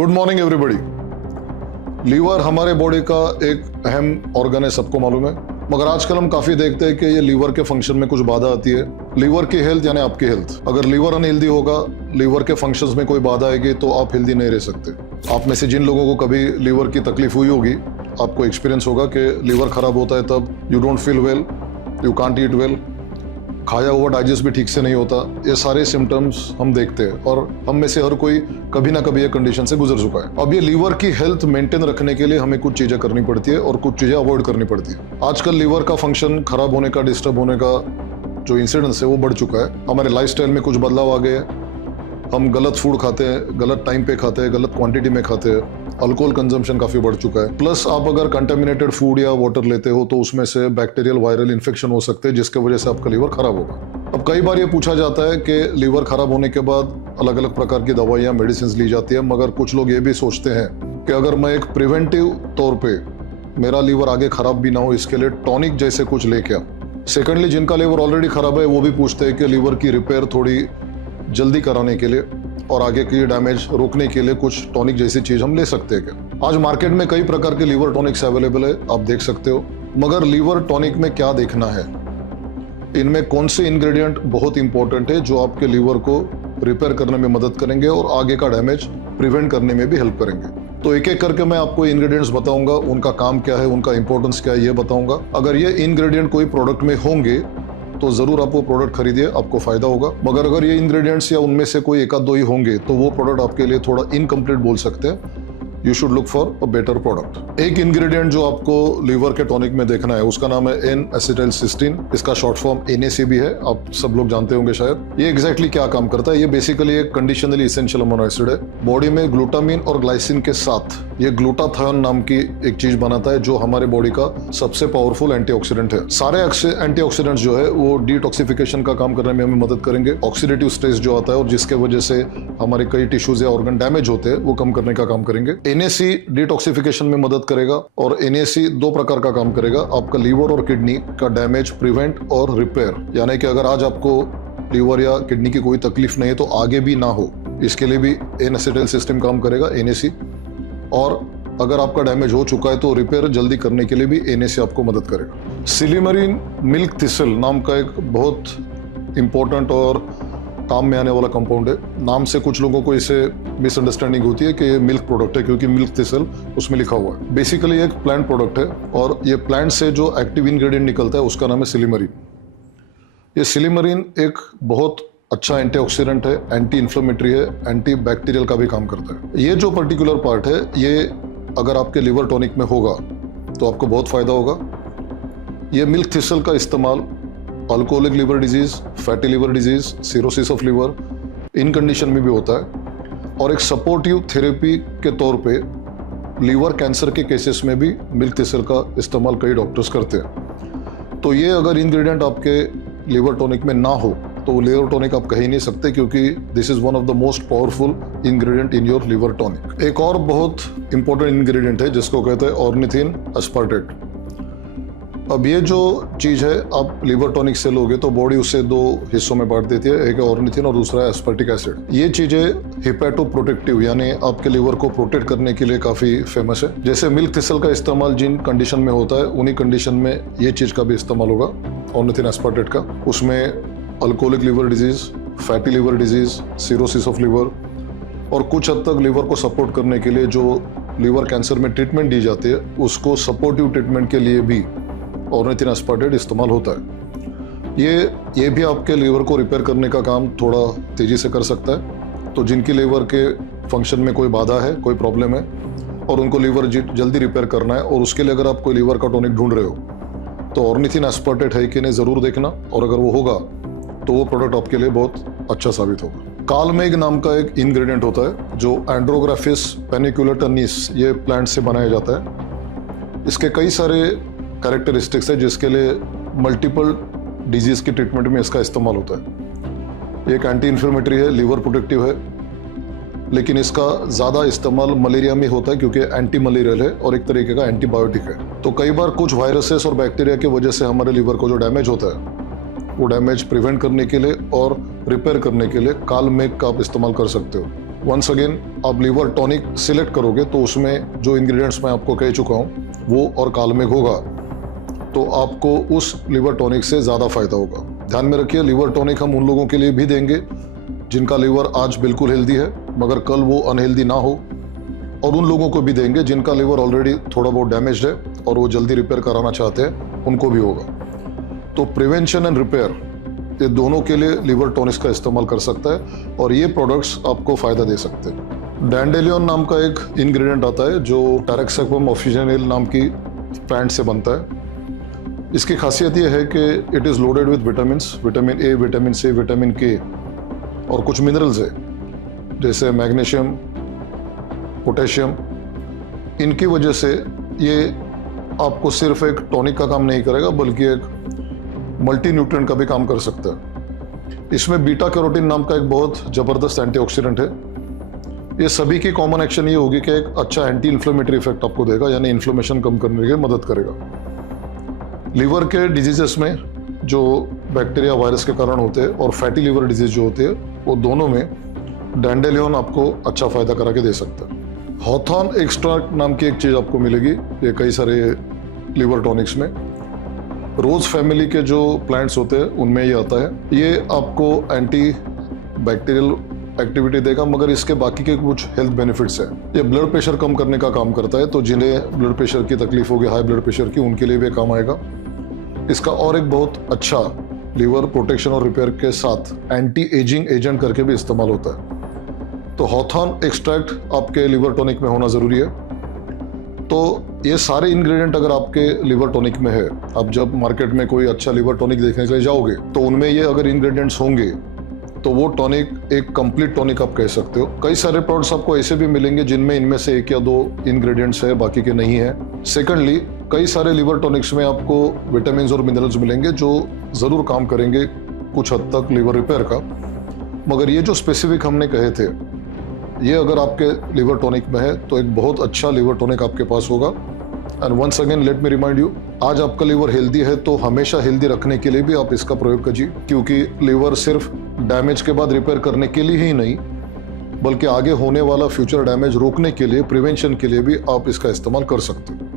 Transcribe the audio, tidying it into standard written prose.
Good morning everybody. Liver हमारे body का एक अहम ऑर्गन है, सबको मालूम है, मगर आजकल हम काफी देखते हैं कि ये लीवर के फंक्शन में कुछ बाधा आती है। लीवर की हेल्थ यानी आपकी हेल्थ, अगर लीवर अनहेल्दी होगा, लीवर के फंक्शंस में कोई बाधा आएगी तो आप हेल्दी नहीं रह सकते। आप में से जिन लोगों को कभी लीवर की तकलीफ हुई होगी, आपको एक्सपीरियंस होगा कि लीवर खराब होता है तब you don't feel well, you can't eat well, खाया हुआ डाइजेस्ट भी ठीक से नहीं होता। ये सारे सिम्टम्स हम देखते हैं और हम में से हर कोई कभी ना कभी ये कंडीशन से गुजर चुका है। अब ये लीवर की हेल्थ मेंटेन रखने के लिए हमें कुछ चीजें करनी पड़ती है और कुछ चीजें अवॉइड करनी पड़ती है। आजकल लीवर का फंक्शन खराब होने का, डिस्टर्ब होने का जो इंसिडेंस है वो बढ़ चुका है। हमारे लाइफस्टाइल में कुछ बदलाव आ गए हैं। हम गलत फूड खाते हैं, गलत टाइम पे खाते हैं, गलत क्वांटिटी में खाते हैं। अल्कोहल कंजम्पशन काफी बढ़ चुका है। प्लस आप अगर कंटेमिनेटेड फूड या वाटर लेते हो तो उसमें से बैक्टीरियल वायरल इन्फेक्शन हो सकते हैं, जिसके वजह से आपका लीवर खराब होगा। अब कई बार ये पूछा जाता है कि लीवर खराब होने के बाद अलग अलग प्रकार की दवाइयाँ, मेडिसिन ली जाती है, मगर कुछ लोग ये भी सोचते हैं कि अगर मैं एक प्रिवेंटिव तौर पे मेरा लीवर आगे खराब भी ना हो, इसके लिए टॉनिक जैसे कुछ लेके आ। सेकेंडली, जिनका लीवर ऑलरेडी खराब है वो भी पूछते हैं कि लीवर की रिपेयर थोड़ी जल्दी कराने के लिए और आगे की डैमेज रोकने के लिए कुछ टॉनिक जैसी चीज हम ले सकते हैं क्या? आज मार्केट में कई प्रकार के लीवर टॉनिक्स अवेलेबल है, आप देख सकते हो, मगर लीवर टॉनिक में क्या देखना है, इनमें कौन से इंग्रेडिएंट बहुत इंपॉर्टेंट है जो आपके लीवर को रिपेयर करने में मदद करेंगे और आगे का डैमेज प्रिवेंट करने में भी हेल्प करेंगे। तो एक एक करके मैं आपको इंग्रेडिएंट्स बताऊंगा, उनका काम क्या है, उनका इंपॉर्टेंस क्या है, ये बताऊंगा। अगर ये इंग्रेडिएंट कोई प्रोडक्ट में होंगे तो जरूर आप वो प्रोडक्ट खरीदिए, आपको फायदा होगा। मगर अगर ये इंग्रेडिएंट्स या उनमें से कोई एक आध दो ही होंगे तो वो प्रोडक्ट आपके लिए थोड़ा इनकम्प्लीट बोल सकते हैं। You should look for a better product. एक इंग्रेडिएंट जो आपको लीवर के टॉनिक में देखना है उसका नाम है N-एसिटाइलसिस्टीन। इसका शॉर्ट फॉर्म NAC भी है, आप सब लोग जानते होंगे शायद। ये एग्जैक्टली क्या काम करता है? ये बेसिकली एक कंडीशनली इसेंशियल अमीनो एसिड है। बॉडी में ग्लूटामिन और ग्लाइसिन के साथ ये ग्लूटाथायोन नाम की एक चीज बनाता है जो हमारे बॉडी का सबसे पावरफुल एंटीऑक्सीडेंट है। सारे एंटीऑक्सीडेंट्स जो है वो डिटॉक्सिफिकेशन का काम करने में हमें मदद करेंगे। ऑक्सीडेटिव स्ट्रेस जो आता है और जिसके वजह से हमारे कई टिश्यूज या ऑर्गन डैमेज होते हैं वो कम करने का काम करेंगे। NAC डिटॉक्सिफिकेशन में मदद करेगा और NAC दो प्रकार का काम करेगा, आपका लीवर और किडनी का डैमेज प्रिवेंट और रिपेयर। यानी कि अगर आज आपको लीवर या किडनी की कोई तकलीफ नहीं है तो आगे भी ना हो, इसके लिए भी N-एसिटाइलसिस्टीन काम करेगा, NAC। और अगर आपका डैमेज हो चुका है तो रिपेयर जल्दी करने के लिए भी NAC आपको मदद करेगा। सिलिमरीन मिल्क थिसल नाम का एक बहुत इंपॉर्टेंट और काम में आने वाला कंपाउंड है। नाम से कुछ लोगों को इसे मिसअंडरस्टैंडिंग होती है कि ये मिल्क प्रोडक्ट है क्योंकि मिल्क थिसल उसमें लिखा हुआ है। बेसिकली एक प्लांट प्रोडक्ट है और ये प्लांट से जो एक्टिव इंग्रेडिएंट निकलता है उसका नाम है सिलिमरीन। ये सिलिमरीन एक बहुत अच्छा एंटीऑक्सीडेंट है, एंटी इन्फ्लेमेटरी है, एंटी बैक्टीरियल का भी काम करता है। ये जो पर्टिकुलर पार्ट है ये अगर आपके लीवर टॉनिक में होगा तो आपको बहुत फायदा होगा। ये मिल्क थिसल का इस्तेमाल alcoholic liver disease, fatty liver disease, cirrhosis of liver, in condition में भी होता है। और एक सपोर्टिव थेरेपी के तौर पे लीवर कैंसर के केसेस में भी मिल्क थिसल का इस्तेमाल कई डॉक्टर्स करते हैं। तो ये अगर इंग्रेडिएंट आपके लीवर टॉनिक में ना हो तो लीवर टॉनिक आप कह ही नहीं सकते, क्योंकि this is one of the most powerful ingredient in your liver tonic. एक और बहुत इंपॉर्टेंट इंग्रेडिएंट है जिसको कहते हैं ऑर्निथिन एस्पार्टेट। अब ये जो चीज है आप लीवर टॉनिक से लोगे तो बॉडी उसे दो हिस्सों में बांट देती है, एक है ऑर्निथिन और दूसरा है एस्पार्टिक एसिड। ये चीजें हिपैटोप्रोटेक्टिव यानी आपके लीवर को प्रोटेक्ट करने के लिए काफी फेमस है। जैसे मिल्क थिसल का इस्तेमाल जिन कंडीशन में होता है उन्हीं कंडीशन में ये चीज का भी इस्तेमाल होगा, ऑर्निथिन एस्पार्टेट का। उसमें alcoholic liver disease, fatty liver disease, cirrhosis of liver और कुछ हद तक लीवर को सपोर्ट करने के लिए जो लीवर कैंसर में ट्रीटमेंट दी जाती है उसको सपोर्टिव ट्रीटमेंट के लिए भी ऑर्निथिन एस्पार्टेट इस्तेमाल होता है। ये भी आपके लीवर को रिपेयर करने का काम थोड़ा तेजी से कर सकता है। तो जिनकी लीवर के फंक्शन में कोई बाधा है, कोई प्रॉब्लम है और उनको लीवर जल्दी रिपेयर करना है और उसके लिए अगर आप कोई लीवर का टॉनिक ढूंढ रहे हो तो ऑर्निथिन एस्पार्टेट है कि नहीं जरूर देखना, और अगर वो होगा तो वो प्रोडक्ट आपके लिए बहुत अच्छा साबित होगा। कालमेग नाम का एक इंग्रेडिएंट होता है जो एंड्रोग्राफिस पेनिकुलेटर्निस ये प्लांट से बनाया जाता है। इसके कई सारे कैरेक्टरिस्टिक्स है जिसके लिए मल्टीपल डिजीज की ट्रीटमेंट में इसका इस्तेमाल होता है। ये एक एंटी इन्फ्लेमेटरी है, लीवर प्रोटेक्टिव है, लेकिन इसका ज़्यादा इस्तेमाल मलेरिया में होता है क्योंकि एंटी मलेरियल है और एक तरीके का एंटीबायोटिक है। तो कई बार कुछ वायरसेस और बैक्टीरिया की वजह से हमारे लीवर को जो डैमेज होता है वो डैमेज प्रिवेंट करने के लिए और रिपेयर करने के लिए कालमेग का आप इस्तेमाल कर सकते हो। वंस अगेन आप लीवर टॉनिक सिलेक्ट करोगे तो उसमें जो इंग्रेडिएंट्स मैं आपको कह चुका हूँ वो और कालमेघ होगा, तो आपको उस लीवर टॉनिक से ज़्यादा फायदा होगा। ध्यान में रखिए, लीवर टॉनिक हम उन लोगों के लिए भी देंगे जिनका लीवर आज बिल्कुल हेल्दी है मगर कल वो अनहेल्दी ना हो, और उन लोगों को भी देंगे जिनका लीवर ऑलरेडी थोड़ा बहुत डैमेज्ड है और वो जल्दी रिपेयर कराना चाहते हैं, उनको भी होगा। तो प्रिवेंशन एंड रिपेयर, ये दोनों के लिए लीवर टॉनिक्स का इस्तेमाल कर सकता है और ये प्रोडक्ट्स आपको फ़ायदा दे सकते हैं। डैंडेलियन नाम का एक इंग्रेडिएंट आता है जो टैरेक्साक्वम ऑफिशिनेल नाम की प्लांट से बनता है। इसकी खासियत ये है कि it is loaded with vitamins, vitamin A, vitamin C, vitamin K और कुछ मिनरल्स है जैसे मैग्नीशियम, पोटेशियम। इनकी वजह से ये आपको सिर्फ एक टॉनिक का काम नहीं करेगा बल्कि एक मल्टी न्यूट्रिएंट का भी काम कर सकता है। इसमें बीटा कैरोटीन नाम का एक बहुत ज़बरदस्त एंटीऑक्सीडेंट है। ये सभी की कॉमन एक्शन ये होगी कि एक अच्छा एंटी इन्फ्लेमेटरी इफेक्ट आपको देगा, यानी इन्फ्लेमेशन कम करने की मदद करेगा। लीवर के डिजीजेस में जो बैक्टीरिया वायरस के कारण होते हैं और फैटी लीवर डिजीज जो होते हैं वो दोनों में डैंडेलियन आपको अच्छा फ़ायदा करा के दे सकता है। हॉथॉर्न एक्सट्रैक्ट नाम की एक चीज़ आपको मिलेगी ये कई सारे लीवर टॉनिक्स में। रोज़ फैमिली के जो प्लांट्स होते हैं उनमें ये आता है। ये आपको एंटी बैक्टीरियल एक्टिविटी देगा मगर इसके बाकी के कुछ हेल्थ बेनिफिट्स हैं। ये ब्लड प्रेशर कम करने का काम करता है, तो जिन्हें ब्लड प्रेशर की तकलीफ होगी, हाई ब्लड प्रेशर की, उनके लिए भी काम आएगा। इसका और एक बहुत अच्छा लीवर प्रोटेक्शन और रिपेयर के साथ एंटी एजिंग एजेंट करके भी इस्तेमाल होता है। तो हॉथॉर्न एक्सट्रैक्ट आपके लीवर टॉनिक में होना ज़रूरी है। तो ये सारे इंग्रेडिएंट अगर आपके लीवर टॉनिक में है, आप जब मार्केट में कोई अच्छा लीवर टॉनिक देखने के लिए जाओगे तो उनमें ये अगर इंग्रेडिएंट्स होंगे तो वो टॉनिक एक कंप्लीट टॉनिक आप कह सकते हो। कई सारे प्रोडक्ट्स आपको ऐसे भी मिलेंगे जिनमें इनमें से एक या दो इंग्रेडिएंट्स है, बाकी के नहीं है। सेकेंडली, कई सारे लीवर टॉनिक्स में आपको विटामिन और मिनरल्स मिलेंगे जो ज़रूर काम करेंगे कुछ हद तक लीवर रिपेयर का, मगर ये जो स्पेसिफिक हमने कहे थे ये अगर आपके लीवर टॉनिक में है तो एक बहुत अच्छा लीवर टॉनिक आपके पास होगा। And once again let me remind you, आज आपका लीवर हेल्दी है तो हमेशा हेल्दी रखने के लिए भी आप इसका प्रयोग कीजिए, क्योंकि लीवर सिर्फ डैमेज के बाद रिपेयर करने के लिए ही नहीं बल्कि आगे होने वाला फ्यूचर डैमेज रोकने के लिए, प्रिवेंशन के लिए भी आप इसका इस्तेमाल कर सकते हो।